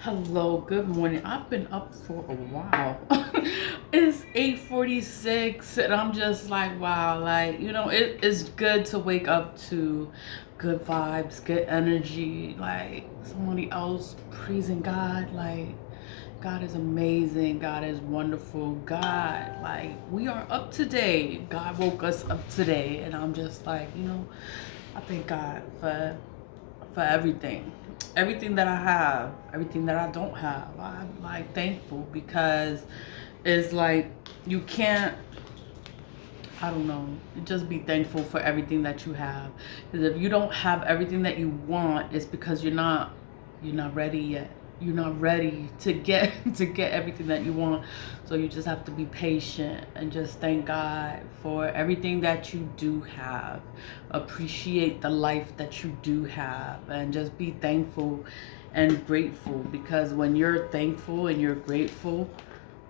Hello, good morning. I've been up for a while. It's 8:46 and I'm just like, wow, like, it is good to wake up to good vibes, good energy, like somebody else praising God, like God is amazing, God is wonderful, God, like we are up today. God woke us up today and I'm just like, I thank God for everything. Everything that I have, everything that I don't have. I'm like thankful because it's like you can't, I don't know, just be thankful for everything that you have. Because if you don't have everything that you want, it's because you're not ready yet. You're not ready to get to get everything that you want. So you just have to be patient and just thank God for everything that you do have. Appreciate the life that you do have and just be thankful and grateful, because when you're thankful and you're grateful,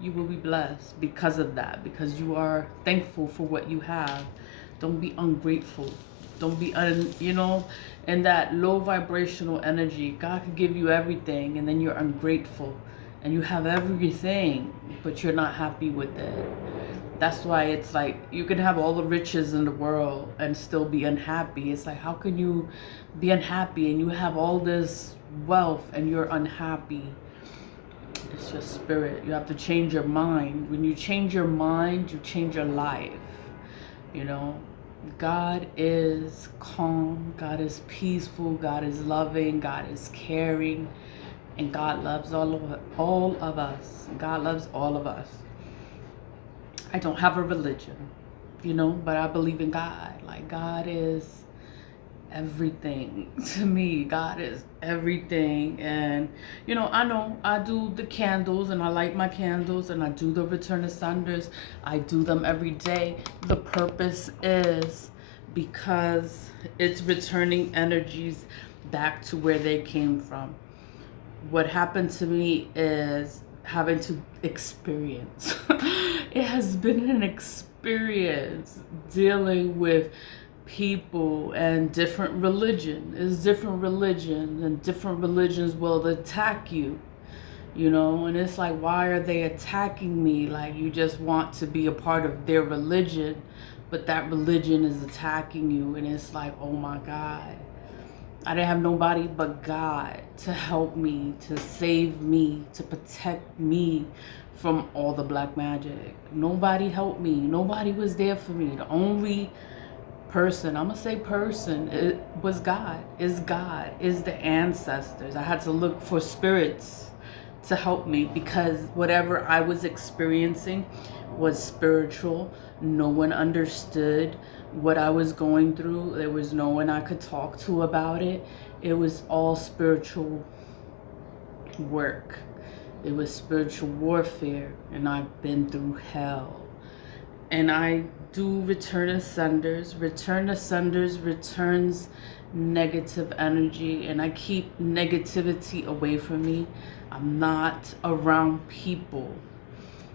you will be blessed because of that, because you are thankful for what you have. Don't be ungrateful. Don't be in that low vibrational energy. God could give you everything and then you're ungrateful and you have everything but you're not happy with it. That's why it's like you can have all the riches in the world and still be unhappy. It's like, how can you be unhappy and you have all this wealth and you're unhappy? It's your spirit. You have to change your mind. When you change your mind, you change your life. You know, God is calm, God is peaceful, God is loving, God is caring, and God loves all of us. God loves all of us. I don't have a religion, but I believe in God. Like, God is everything to me. God is everything. And I know I do the candles and I light my candles and I do the return of sunders. I do them every day. The purpose is because it's returning energies back to where they came from. What happened to me is having to experience. It has been an experience dealing with people and different religion. It's different religions and different religions will attack you, and it's like, why are they attacking me? Like, you just want to be a part of their religion, but that religion is attacking you, and it's like, oh my God, I didn't have nobody but God to help me, to save me, to protect me from all the black magic. Nobody helped me. Nobody was there for me. The only person, I'm gonna say person, it was God. Is God, is the ancestors. I had to look for spirits to help me because whatever I was experiencing was spiritual. No one understood what I was going through. There was no one I could talk to about it. It was all spiritual work. It was spiritual warfare, and I've been through hell. And I do return ascenders. Return ascenders returns negative energy, and I keep negativity away from me. I'm not around people.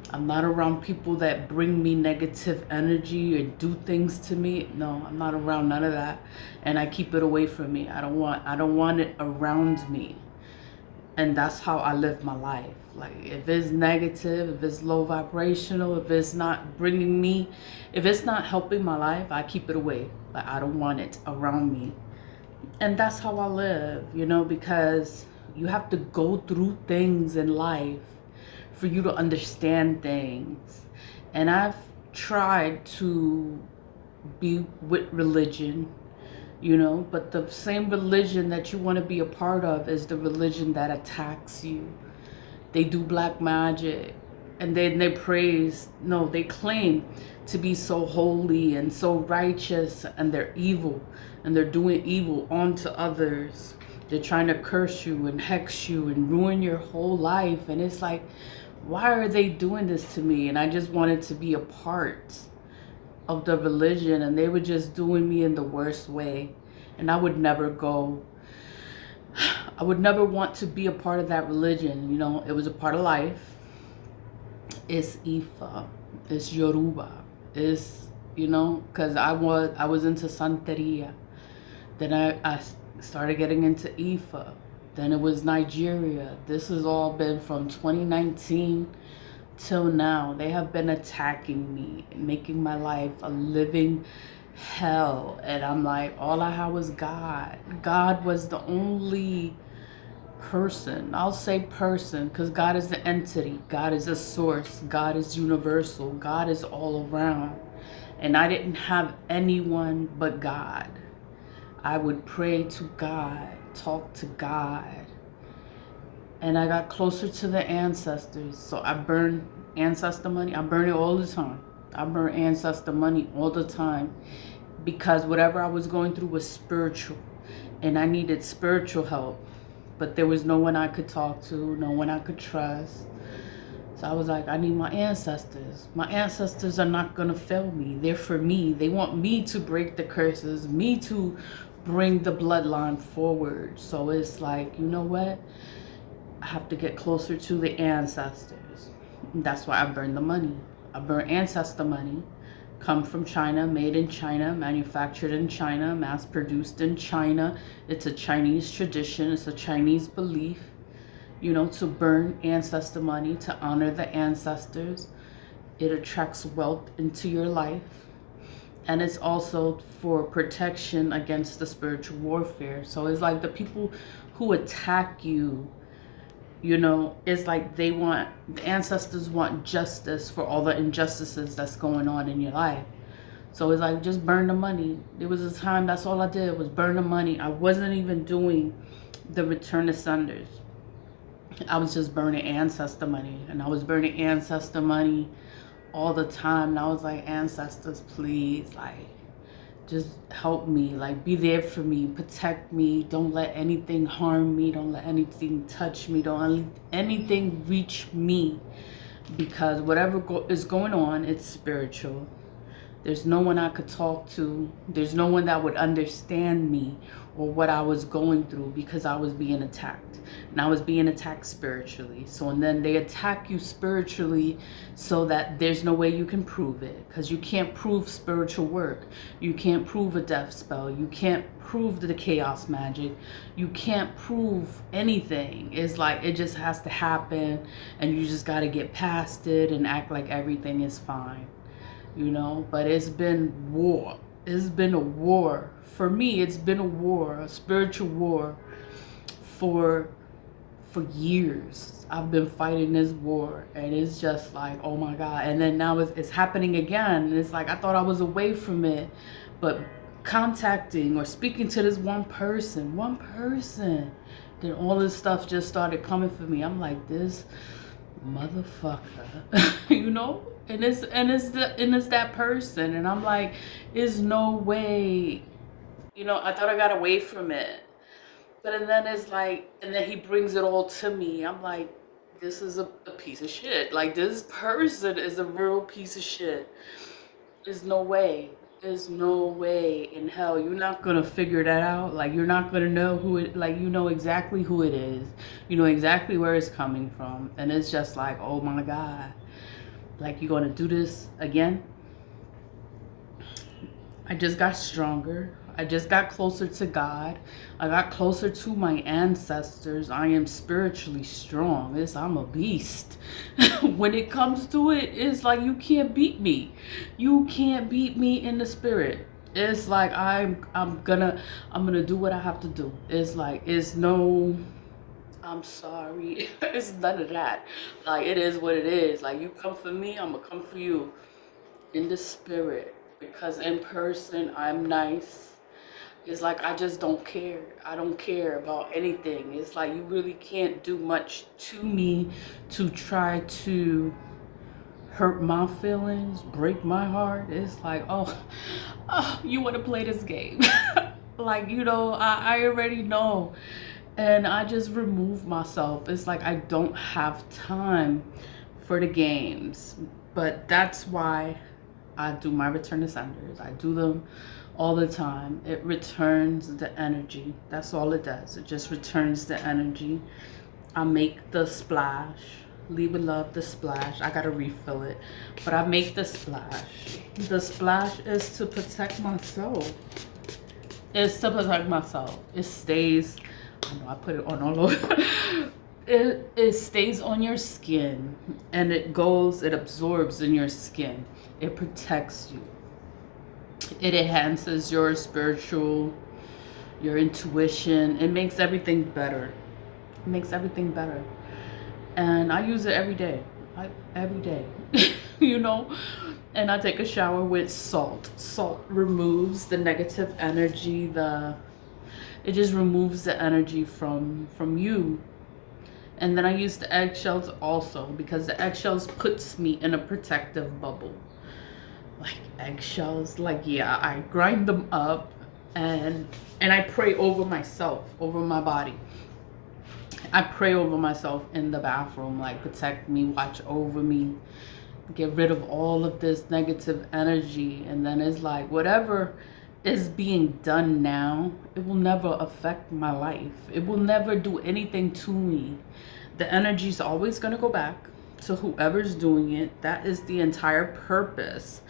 I'm not around people that bring me negative energy or do things to me. No, I'm not around none of that. And I keep it away from me. I don't want it around me. And that's how I live my life. Like, if it's negative, if it's low vibrational, if it's not bringing me, if it's not helping my life, I keep it away. Like, I don't want it around me. And that's how I live, because you have to go through things in life for you to understand things. And I've tried to be with religion, but the same religion that you want to be a part of is the religion that attacks you. They do black magic, and then they claim to be so holy and so righteous, and they're evil, and they're doing evil onto others. They're trying to curse you and hex you and ruin your whole life. And it's like, why are they doing this to me? And I just wanted to be a part of the religion, and they were just doing me in the worst way. And I would never go. I would never want to be a part of that religion. It was a part of life. It's Ifa. It's Yoruba. It's, because I was into Santeria. Then I started getting into Ifa. Then it was Nigeria. This has all been from 2019 till now. They have been attacking me and making my life a living hell. And I'm like, all I had was God. God was the only person. I'll say person because God is the entity. God is a source. God is universal. God is all around. And I didn't have anyone but God. I would pray to God, talk to God. And I got closer to the ancestors. So I burned ancestor money. I burn it all the time. I burn ancestor money all the time because whatever I was going through was spiritual and I needed spiritual help. But there was no one I could talk to, no one I could trust. So I was like, I need my ancestors. My ancestors are not going to fail me. They're for me. They want me to break the curses, me to bring the bloodline forward. So it's like, you know what? I have to get closer to the ancestors. That's why I burn the money. I burn ancestor money. Come from China, made in China, manufactured in China, mass produced in China. It's a Chinese tradition. It's a Chinese belief, you know, to burn ancestor money, to honor the ancestors. It attracts wealth into your life. And it's also for protection against the spiritual warfare. So it's like the people who attack you, you know, it's like the ancestors want justice for all the injustices that's going on in your life. So it's like, just burn the money. There was a time, that's all I did was burn the money. I wasn't even doing the return to senders. I was just burning ancestor money. And I was burning ancestor money all the time. And I was like, ancestors, please, like, just help me, like, be there for me, protect me, don't let anything harm me, don't let anything touch me, don't let anything reach me, because whatever is going on, it's spiritual. There's no one I could talk to. There's no one that would understand me or what I was going through because I was being attacked. And I was being attacked spiritually. So, and then they attack you spiritually so that there's no way you can prove it. Because you can't prove spiritual work. You can't prove a death spell. You can't prove the chaos magic. You can't prove anything. It's like, it just has to happen. And you just got to get past it and act like everything is fine. You know, but it's been war. It's been a war. For me, it's been a war, a spiritual war for years. I've been fighting this war and it's just like, oh my God. And then now it's happening again. And it's like, I thought I was away from it, but contacting or speaking to this one person, then all this stuff just started coming for me. I'm like, this motherfucker, you know? And it's that person. And I'm like, there's no way, you know, I thought I got away from it. But and then it's like, and then he brings it all to me. I'm like, this is a piece of shit. Like, this person is a real piece of shit. There's no way. There's no way in hell. You're not going to figure that out. Like, you're not going to know who it, like, you know exactly who it is. You know exactly where it's coming from. And it's just like, oh my God. Like, you're going to do this again? I just got stronger. I just got closer to God. I got closer to my ancestors. I am spiritually strong. I'm a beast. When it comes to it, it's like, you can't beat me. You can't beat me in the spirit. It's like, I'm gonna do what I have to do. It's like, it's no, I'm sorry. It's none of that. Like, it is what it is. Like, you come for me, I'm gonna come for you in the spirit. Because in person, I'm nice. It's like, I just don't care. I don't care about anything. It's like, you really can't do much to me to try to hurt my feelings, break my heart. It's like, oh you want to play this game. Like, you know, I already know. And I just remove myself. It's like, I don't have time for the games. But that's why I do my return to senders. I do them all the time. It returns the energy. That's all it does. It just returns the energy. I make the splash. Libra love the splash. I gotta refill it. But I make the splash. The splash is to protect myself. It's to protect myself. It stays I know I put it on all over. It stays on your skin, and it absorbs in your skin. It protects you. It enhances your spiritual, your intuition. It makes everything better. It makes everything better. And I use it every day. Every day. You know? And I take a shower with salt. Salt removes the negative energy, it just removes the energy from you. And then I use the eggshells also, because the eggshells puts me in a protective bubble. Like eggshells, like, yeah, I grind them up, and I pray over myself, over my body. I pray over myself in the bathroom, like, protect me, watch over me, get rid of all of this negative energy. And then it's like, whatever is being done now, it will never affect my life. It will never do anything to me. The energy is always going to go back to whoever's doing it. That is the entire purpose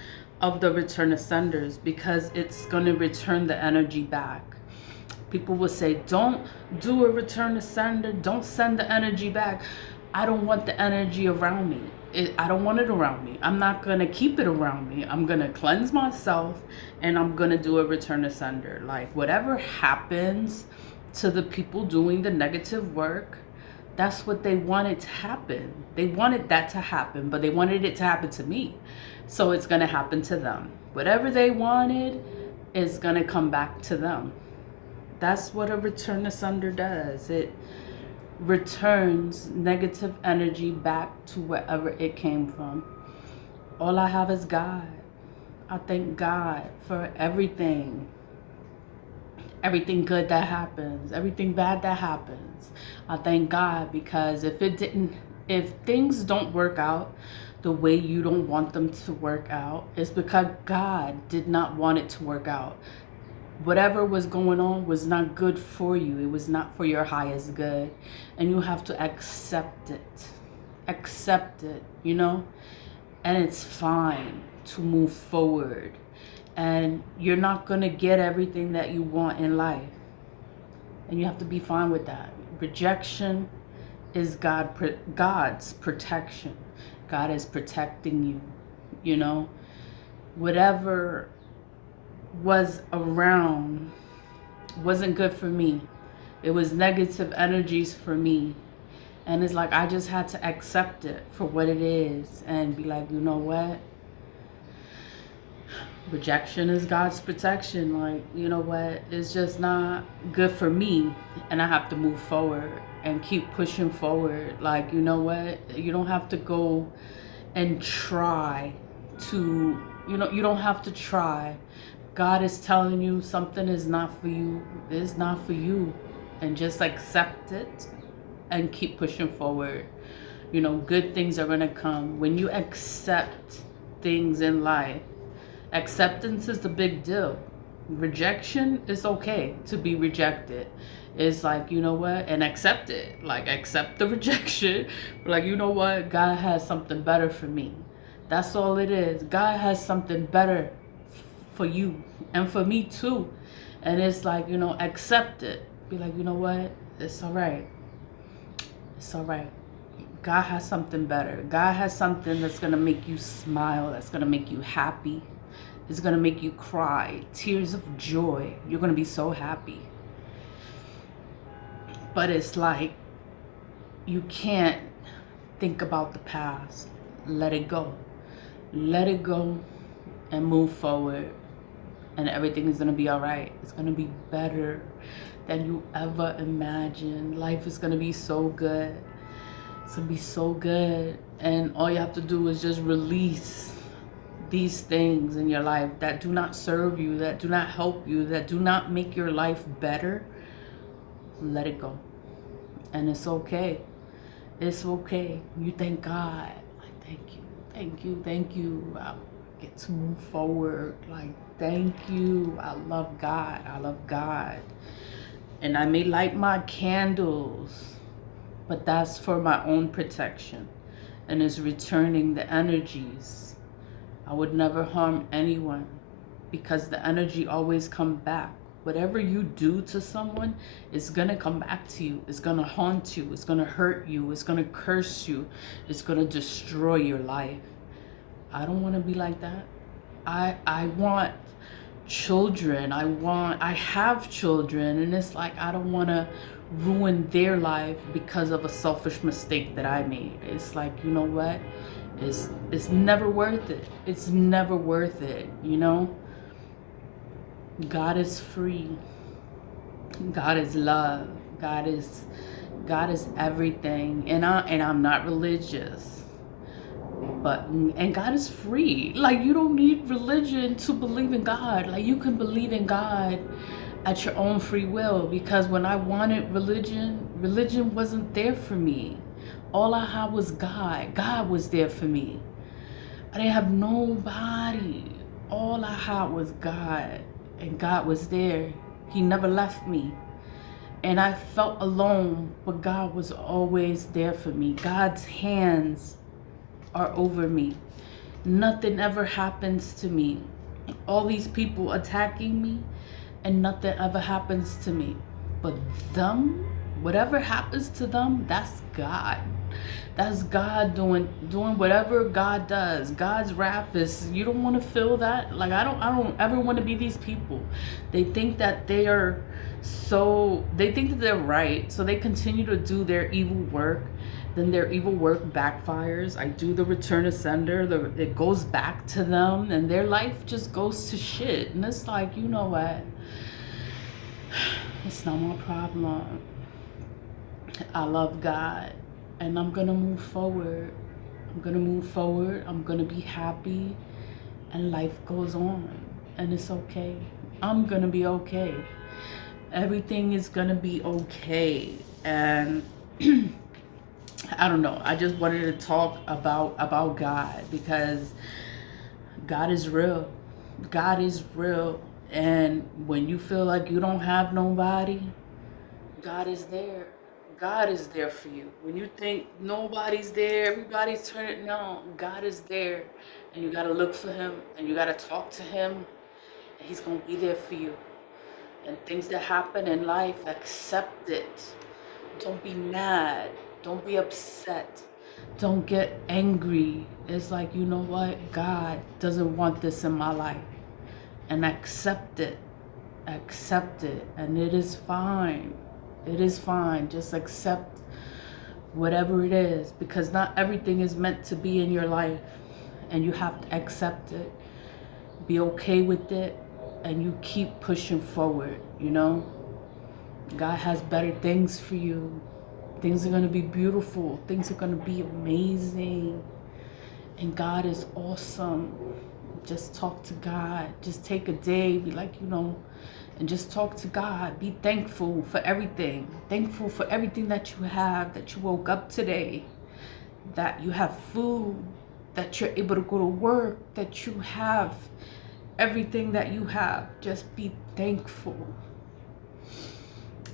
of the return ascenders, because it's going to return the energy back. People will say, don't do a return ascender, don't send the energy back. I don't want the energy around me. I don't want it around me. I'm not going to keep it around me. I'm going to cleanse myself, and I'm going to do a return ascender. Like, whatever happens to the people doing the negative work, that's what they wanted to happen. They wanted that to happen, but they wanted it to happen to me. So it's going to happen to them. Whatever they wanted is going to come back to them. That's what a return asunder does. It returns negative energy back to wherever it came from. All I have is God. I thank God for everything. Everything good that happens, everything bad that happens. I thank God, because if things don't work out the way you don't want them to work out, it's because God did not want it to work out. Whatever was going on was not good for you. It was not for your highest good. And you have to accept it. Accept it, you know? And it's fine to move forward. And you're not going to get everything that you want in life. And you have to be fine with that. Rejection is God's protection. God is protecting you, you know? Whatever was around wasn't good for me. It was negative energies for me. And it's like, I just had to accept it for what it is and be like, you know what? Rejection is God's protection. Like, you know what? It's just not good for me. And I have to move forward and keep pushing forward. Like, you know what? You don't have to go and try to, you don't have to try. God is telling you something is not for you. It's not for you. And just accept it and keep pushing forward. You know, good things are going to come. When you accept things in life, acceptance is the big deal. Rejection is okay to be rejected. It's like, you know what? And accept it. Like, accept the rejection. Like, you know what? God has something better for me. That's all it is. God has something better for you and for me too. And it's like, you know, accept it. Be like, you know what? It's all right. It's all right. God has something better. God has something that's going to make you smile. That's going to make you happy. It's going to make you cry. Tears of joy. You're going to be so happy. But it's like, you can't think about the past. Let it go. Let it go and move forward. And everything is going to be all right. It's going to be better than you ever imagined. Life is going to be so good. It's going to be so good. And all you have to do is just release these things in your life that do not serve you, that do not help you, that do not make your life better. Let it go. And it's okay. It's okay. You thank God. Like, thank you. Thank you. Thank you. I get to move forward. Like, thank you. I love God. I love God. And I may light my candles, but that's for my own protection. And it's returning the energies. I would never harm anyone, because the energy always comes back Whatever you do to someone is gonna come back to you. It's gonna haunt you. It's gonna hurt you. It's gonna curse you. It's gonna destroy your life. I don't want to be like that. I want children. I have children, and it's like I don't want to ruin their life because of a selfish mistake that I made. It's like, you know what? It's never worth it. It's never worth it, you know? God is free. God is love. God is everything. And I'm not religious. And God is free. Like, you don't need religion to believe in God. Like, you can believe in God at your own free will, because when I wanted religion wasn't there for me. All I had was God. God was there for me. I didn't have nobody. All I had was God, and God was there. He never left me. And I felt alone, but God was always there for me. God's hands are over me. Nothing ever happens to me. All these people attacking me, and nothing ever happens to me. But them, whatever happens to them, that's God. That's God doing whatever God does. God's wrath is, you don't want to feel that. Like, I don't ever want to be these people. They think that they are they think that they're right, so they continue to do their evil work. Then their evil work backfires. I do the return to sender. It goes back to them, and their life just goes to shit. And it's like, you know what? It's not my problem. I love God, and I'm gonna move forward. I'm gonna be happy, and life goes on, and it's okay. I'm gonna be okay. Everything is gonna be okay. And I don't know. I just wanted to talk about God, because God is real. God is real. And when you feel like you don't have nobody, God is there. God is there for you. When you think nobody's there, everybody's turning, no, God is there. And you got to look for him, and you got to talk to him, and he's going to be there for you. And things that happen in life, accept it. Don't be mad. Don't be upset. Don't get angry. It's like, you know what? God doesn't want this in my life. And accept it. Accept it. And it is fine. It is fine. Just accept whatever it is, because not everything is meant to be in your life. And you have to accept it. Be okay with it. And you keep pushing forward, you know? God has better things for you. Things are going to be beautiful. Things are going to be amazing. And God is awesome. Just talk to God. Just take a day, be like, you know, and just talk to God. Be thankful for everything. Thankful for everything that you have, that you woke up today, that you have food, that you're able to go to work, that you have everything that you have. Just be thankful.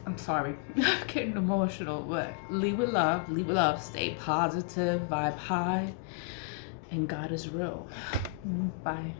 I'm sorry, I'm getting emotional, but leave with love, stay positive, vibe high, and God is real. Bye.